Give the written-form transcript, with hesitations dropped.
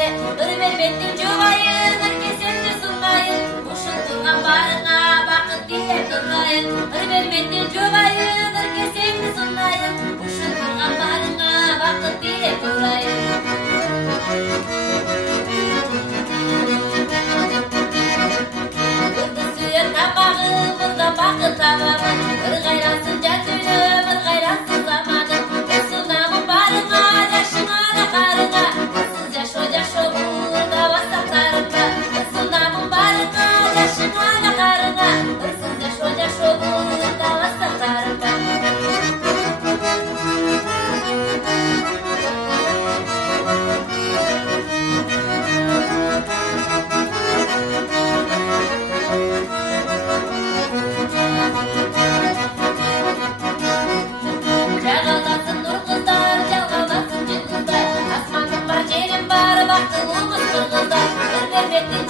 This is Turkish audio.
kesemde, hürmetli cuvayın, kesemde sunmayın. Uşun durgan barına bakıp diye durayın. Hürmetli cuvayın, kesemde sunmayın. Uşun durgan barına bakıp diye durayın. Kırdı suya tabağı, burada bakı tavamı. Irgayrasın cantülüm, ırgayrasın zamanım. Usulnamın barına, yaşına da karına. Kızsız yaşo yaşo burada vasatlarında. Usulnamın barına, yaşına da karına. Kızsız yaşo yaşo burada vasatlarında. Çalgalasın nur kızlar, çalgalasın cin kızlar. Asmanım var, yerim var, baktığımız kırgızlar. Hürmetli